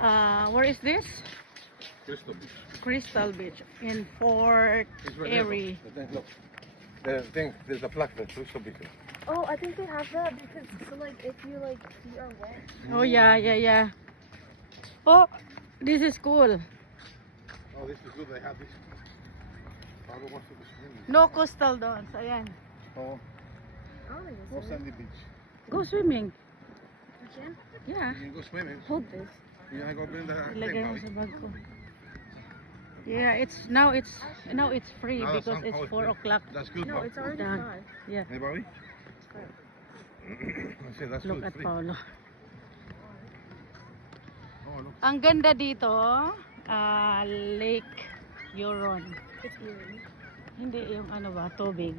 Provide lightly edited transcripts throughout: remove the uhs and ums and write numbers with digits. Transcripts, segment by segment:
Where is this? Crystal Beach. Crystal Beach in Fort It's right there, Erie. look. The thing, look. The thing, there's a plaque there, Crystal Beach. Oh, I think they have that because so like if you like feet are wet. Oh yeah. Oh, this is cool. Oh, this is good. They have this. Pablo wants to go swimming. No coastal doon. So, ayan. Oh, I don't think go it's sandy beach. Go swimming. You can Yeah. You can go swimming. hold this. You wanna go bring the Ilagay mo thing, sa bag ko. Yeah, now it's free No, because it's 4 o'clock. That's good, No, Bob. it's already Done. 5. Yeah. Hey, Bobby? I said that's Look good, at free. Paolo. Oh, look. Ang ganda dito, Lake Huron. It's eerie. Hindi yung ano ba, tubig.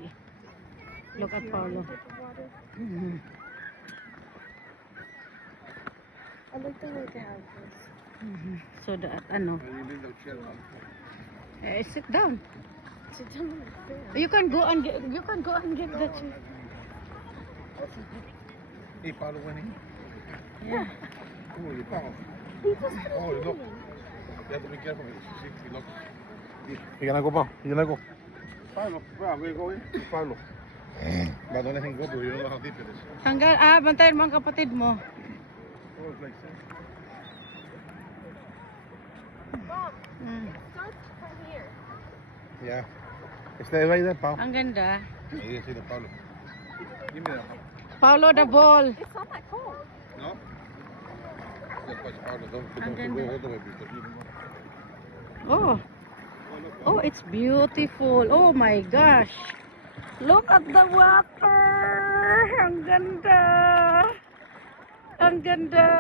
Look at Paolo. Type of water. Mhm. I like the way they have this. Mhm. So that ano, You need the chair, Bob. sit down. Sit down on the fan. You can go and get the chair. Hey, Pablo went in. Yeah. Oh, you Pablo. Oh, look. You have to be careful. Look. You gonna go, Bob? You gonna go? Pablo, we're going. Pablo. But don't let him go, bro. You don't know how deep it is. Hanggang, bantayan mo ang kapatid mo. Oh, it's like that. Mom, Mm. it starts from here. Yeah. Stay right there, Pablo. Ang ganda. You didn't see the Pablo. Give me that, Pablo. Paulo the ball. It's not that cold. No? Just watch Pablo. Don't Ang go ganda. all the way because you don't know. Oh. Oh, it's beautiful. Oh my gosh. Look at the water. Ang ganda. Ang ganda.